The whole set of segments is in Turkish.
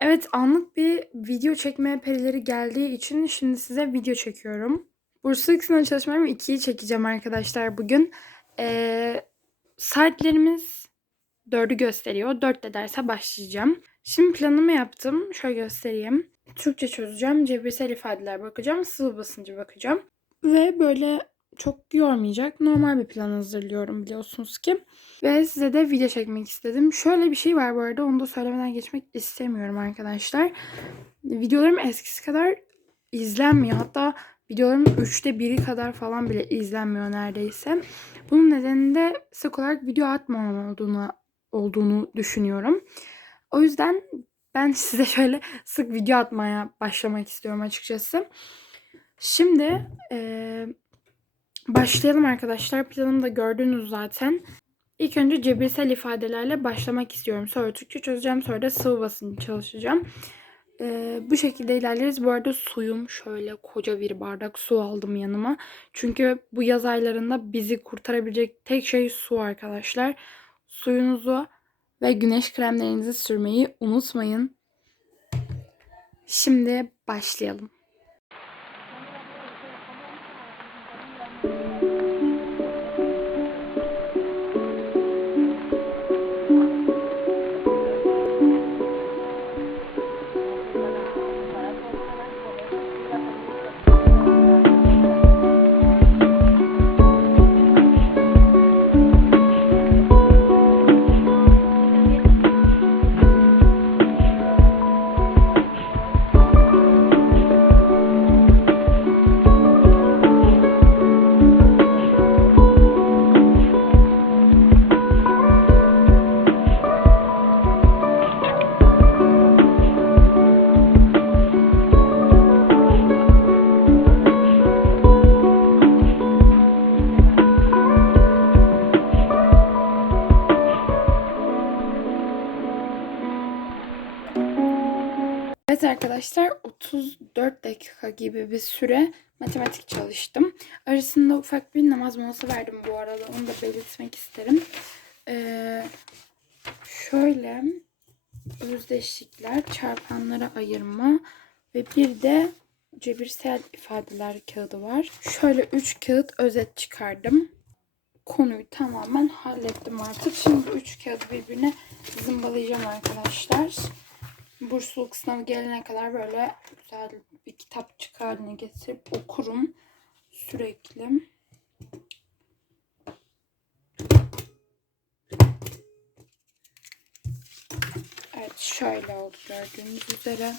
Evet, anlık bir video çekme perileri geldiği için şimdi size video çekiyorum. Burslu sınav çalışmalarımı 2'yi çekeceğim arkadaşlar bugün. Ee, saatlerimiz 4'ü gösteriyor. 4'te derse başlayacağım. Şimdi planımı yaptım. Şöyle göstereyim. Türkçe çözeceğim. Cebirsel ifadeler bakacağım. Sıvı basıncı bakacağım. Ve böyle çok yormayacak normal bir plan hazırlıyorum biliyorsunuz ki. Ve size de video çekmek istedim. Şöyle bir şey var bu arada onu da söylemeden geçmek istemiyorum arkadaşlar. Videolarım eskisi kadar izlenmiyor. Hatta videolarımın üçte biri kadar falan bile izlenmiyor neredeyse. Bunun nedeni de sık olarak video atmamam olduğunu, olduğunu düşünüyorum. O yüzden ben size şöyle sık video atmaya başlamak istiyorum açıkçası. Şimdi eee, başlayalım arkadaşlar. Planımı da gördünüz zaten. İlk önce cebirsel ifadelerle başlamak istiyorum. Sonra Türkçe çözeceğim. Sonra da sıvı basıncı çalışacağım. Ee, bu şekilde ilerleriz. Bu arada suyum şöyle koca bir bardak su aldım yanıma. Çünkü bu yaz aylarında bizi kurtarabilecek tek şey su arkadaşlar. Suyunuzu ve güneş kremlerinizi sürmeyi unutmayın. Şimdi başlayalım. Arkadaşlar 34 dakika gibi bir süre matematik çalıştım. Arasında ufak bir namaz molası verdim bu arada. Onu da belirtmek isterim. Ee, şöyle özdeşlikler, çarpanlara ayırma ve bir de cebirsel ifadeler kağıdı var. Şöyle 3 kağıt özet çıkardım. Konuyu tamamen hallettim artık. Şimdi 3 kağıdı birbirine zımbalayacağım arkadaşlar bursluluk sınavı gelene kadar böyle güzel bir kitapçık haline getirip okurum sürekli. Evet şöyle oldu gördüğünüz üzere.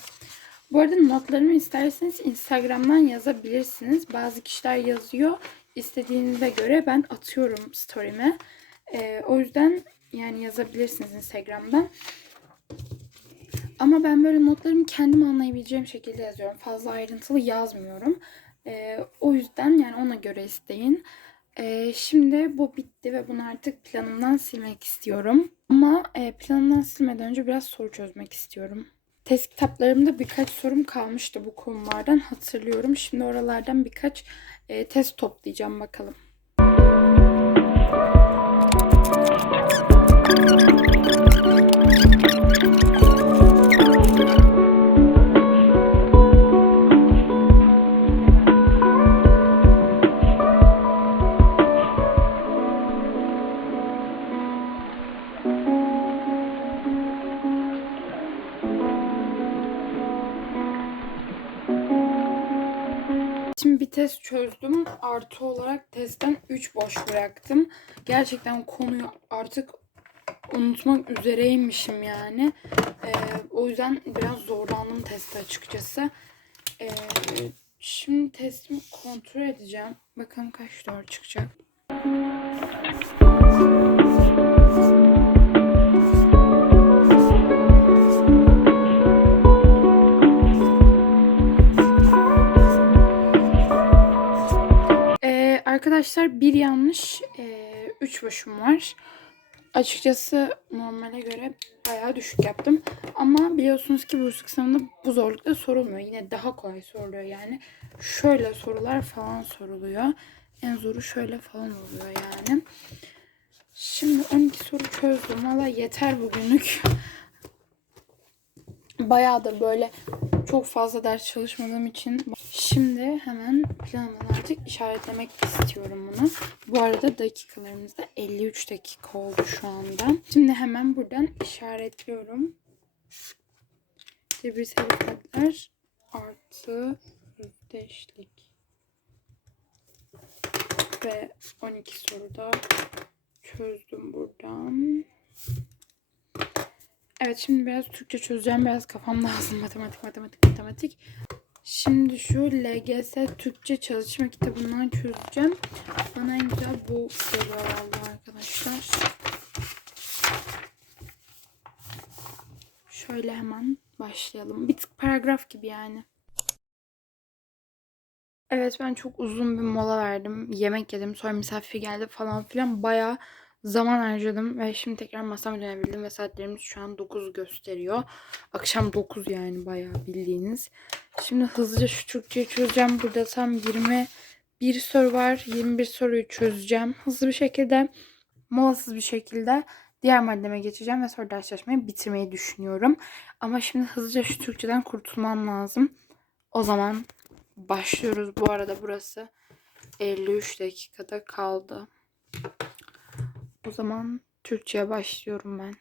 Bu arada notlarımı isterseniz Instagram'dan yazabilirsiniz. Bazı kişiler yazıyor. İstediğinize göre ben atıyorum story'me. Ee, o yüzden yani yazabilirsiniz Instagram'dan. Ama ben böyle notlarımı kendim anlayabileceğim şekilde yazıyorum. Fazla ayrıntılı yazmıyorum. Ee, o yüzden yani ona göre isteyin. Ee, şimdi bu bitti ve bunu artık planımdan silmek istiyorum. Ama e, planımdan silmeden önce biraz soru çözmek istiyorum. Test kitaplarımda birkaç sorum kalmıştı bu konulardan hatırlıyorum. Şimdi oralardan birkaç e, test toplayacağım bakalım. Bir test çözdüm. Artı olarak testten 3 boş bıraktım. Gerçekten konuyu artık unutmak üzereymişim yani. Ee, o yüzden biraz zorlandım testte açıkçası. Ee, şimdi testimi kontrol edeceğim. Bakalım kaç doğru çıkacak. Arkadaşlar bir yanlış, e, üç boşum var. Açıkçası normale göre bayağı düşük yaptım. Ama biliyorsunuz ki bursluluk sınavında bu zorlukta sorulmuyor. Yine daha kolay soruluyor yani. Şöyle sorular falan soruluyor. En zoru şöyle falan oluyor yani. Şimdi 12 soru çözdüm. Valla yeter bugünlük. Bayağı da böyle çok fazla ders çalışmadığım için şimdi hemen planımdan artık işaretlemek istiyorum bunu. Bu arada dakikalarımız da 53 dakika oldu şu anda. Şimdi hemen buradan işaretliyorum. Cebirsel ifadeler artı özdeşlik. Ve 12 soruda çözdüm buradan. Evet şimdi biraz Türkçe çözeceğim. Biraz kafam lazım. Matematik, matematik, matematik. Şimdi şu LGS Türkçe çalışma kitabından çözeceğim. Bana en güzel bu geliyor vallahi arkadaşlar. Şöyle hemen başlayalım. Bir tık paragraf gibi yani. Evet ben çok uzun bir mola verdim. Yemek yedim. Sonra misafir geldi falan filan. Bayağı zaman harcadım ve şimdi tekrar masama dönebildim ve saatlerimiz şu an 9 gösteriyor. Akşam 9 yani bayağı bildiğiniz. Şimdi hızlıca şu Türkçeyi çözeceğim. Burada tam 21 soru var. 21 soruyu çözeceğim. Hızlı bir şekilde, molasız bir şekilde diğer maddeme geçeceğim ve sonra ders çalışmayı bitirmeyi düşünüyorum. Ama şimdi hızlıca şu Türkçeden kurtulmam lazım. O zaman başlıyoruz. Bu arada burası 53 dakikada kaldı. O zaman Türkçe'ye başlıyorum ben.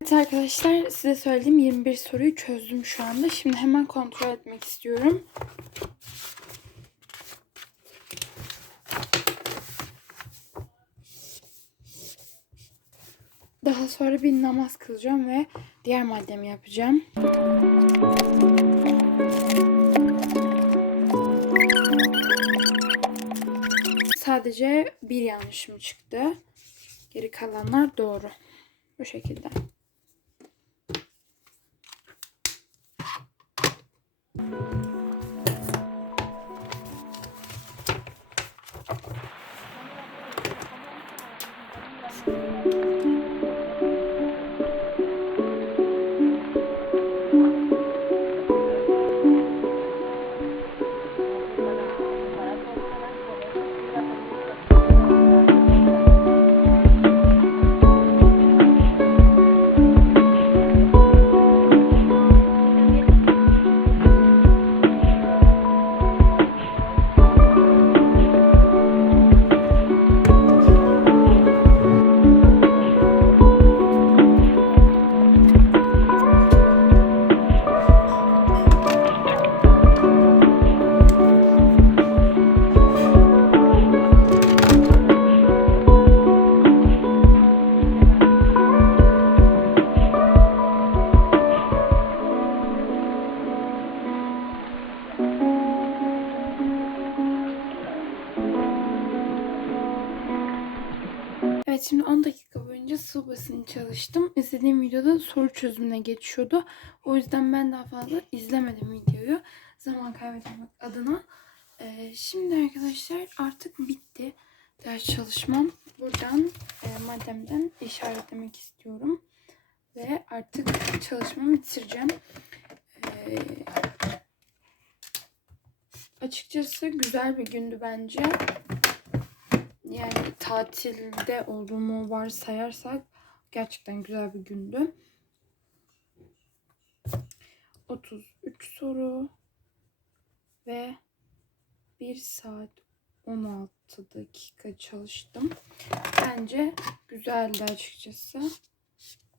Evet arkadaşlar size söylediğim 21 soruyu çözdüm şu anda. Şimdi hemen kontrol etmek istiyorum. Daha sonra bir namaz kılacağım ve diğer maddemi yapacağım. Sadece bir yanlışım çıktı. Geri kalanlar doğru. Bu şekilde. Evet şimdi 10 dakika boyunca su basını çalıştım. İzlediğim videoda soru çözümüne geçiyordu. O yüzden ben daha fazla izlemedim videoyu. Zaman kaybetmemek adına. Ee, şimdi arkadaşlar artık bitti ders çalışmam. Buradan e, maddemden işaretlemek istiyorum. Ve artık çalışmamı bitireceğim. Ee, açıkçası güzel bir gündü bence yani tatilde olduğumu varsayarsak gerçekten güzel bir gündü. 33 soru ve 1 saat 16 dakika çalıştım. Bence güzeldi açıkçası.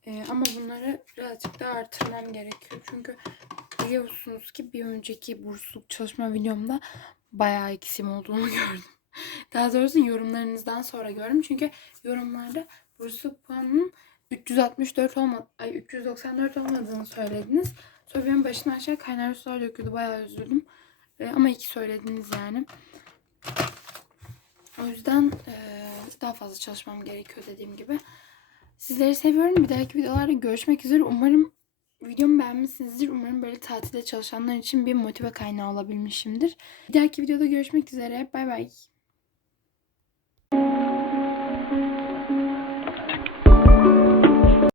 Ee, ama bunları birazcık daha artırmam gerekiyor. Çünkü biliyorsunuz ki bir önceki bursluluk çalışma videomda bayağı eksim olduğunu gördüm. Daha doğrusu yorumlarınızdan sonra gördüm. Çünkü yorumlarda bursluluk puanının 364 olmadı, ay 394 olmadığını söylediniz. Sonra benim başına aşağı kaynar sular döküldü. Bayağı üzüldüm. E, ama iki söylediniz yani. O yüzden e, daha fazla çalışmam gerekiyor dediğim gibi. Sizleri seviyorum. Bir dahaki videolarda görüşmek üzere. Umarım videomu beğenmişsinizdir. Umarım böyle tatilde çalışanlar için bir motive kaynağı olabilmişimdir. Bir dahaki videoda görüşmek üzere. Bay bay.